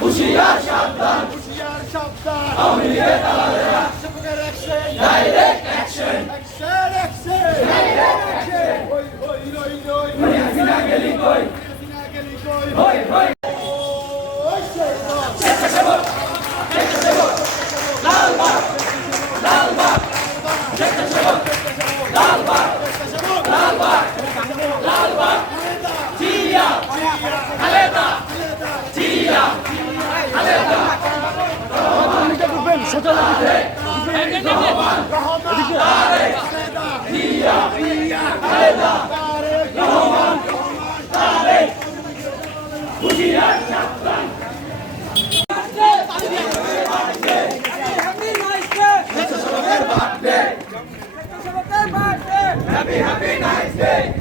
হুশিয়ার সাবধান আওয়ামী লীগের দালালেরা ডাইরেক্ট অ্যাকশন হাসিনা গেলি কই হই হই স্বেচ্ছাসেবক লালবাগ লালবাগ স্বেচ্ছাসেবক লালবাগ লালবাগ লালবাগ জিয়া খালেদা জিয়া খালেদা রহমান তারেক জিয়া খালেদা রহমান তারেক হুশিয়ার সাবধান Happy nice day.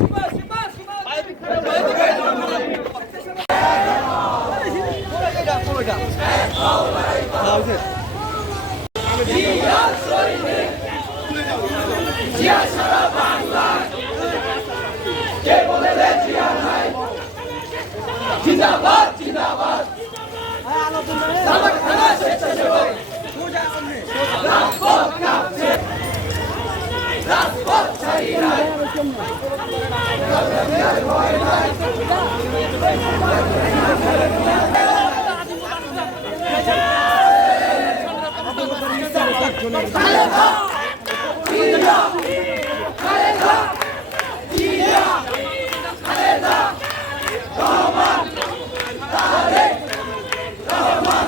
জিয়া সারা বাংলায় কে বলে রে জিয়া নাই জিন্দাবাদ জিন্দাবাদ সালমান খান স্বেচ্ছাসেবক রাজপথ কাঁপছে রাজপথ ছাড়ি নাই খালেদা জিয়া খালেদা জিয়া খালেদা রহমান তারেক রহমান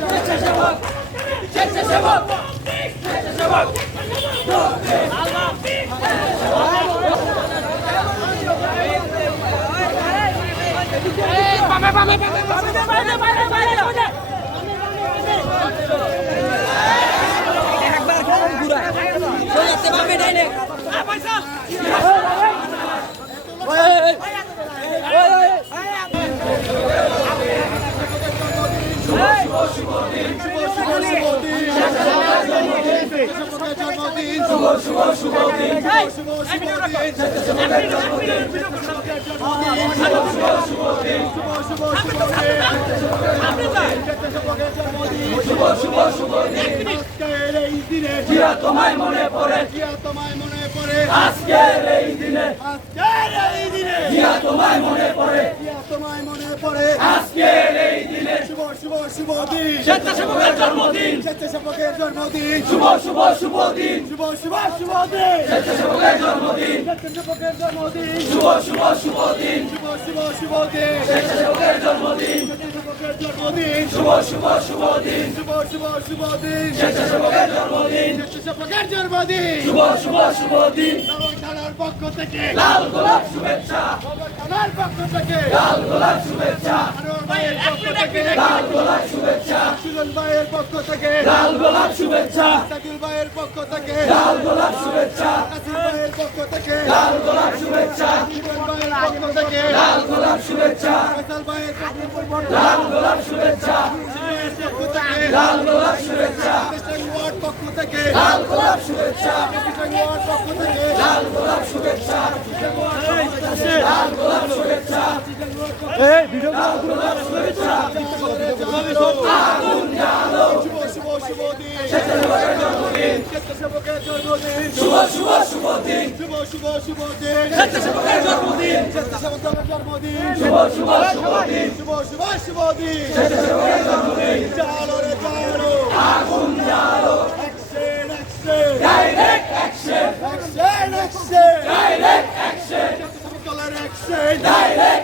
স্বেচ্ছাসেবক স্বেচ্ছাসেবক স্বেচ্ছাসেবক জিয়া তোমায় মনে পড়ে আজকের এই দিনে জিয়া তোমায় মনে পড়ে আজকের এই দিনে শুভ দিন স্বেচ্ছাসেবকের জন্মদিন শুভ দিন স্বেচ্ছাসেবকের জন্মদিন শুভ দিন স্বেচ্ছাসেবকের জন্মদিন শুভ দিন স্বেচ্ছাসেবকের জন্মদিন শুভ দিন থানার পক্ষ থেকে লাল গোলাপ শুভেচ্ছা পক্ষ থেকে লাল গোলাপ শুভেচ্ছা লাল গোলাপ শুভেচ্ছা সুজন ভাইয়ের পক্ষ থেকে লাল গোলাপ শুভেচ্ছা সাকিল ভাইয়ের পক্ষ থেকে লাল গোলাপ শুভেচ্ছা কাসিম ভাইয়ের পক্ষ থেকে লাল গোলাপ শুভেচ্ছা সুজন ভাইয়ের পক্ষ থেকে লাল গোলাপ শুভেচ্ছা ফয়সাল ভাইয়ের পক্ষ থেকে লাল গোলাপ শুভেচ্ছা লাল গোলাপ শুভেচ্ছা ওয়ার্ড পক্ষ থেকে লাল গোলাপ শুভেচ্ছা ওয়ার্ড পক্ষ থেকে লাল গোলাপ শুভেচ্ছা লাল গোলাপ শুভেচ্ছা এই ভিডিও লাল গোলাপ শুভেচ্ছা আগুন জ্বালো শুভ দিন স্বেচ্ছাসেবকের জন্মদিন শুভ দিন স্বেচ্ছাসেবকের জন্মদিন শুভ দিন স্বেচ্ছাসেবকের জন্মদিন চালো আগুন জ্বালো ডাইরেক্ট অ্যাকশন ডাইরেক্ট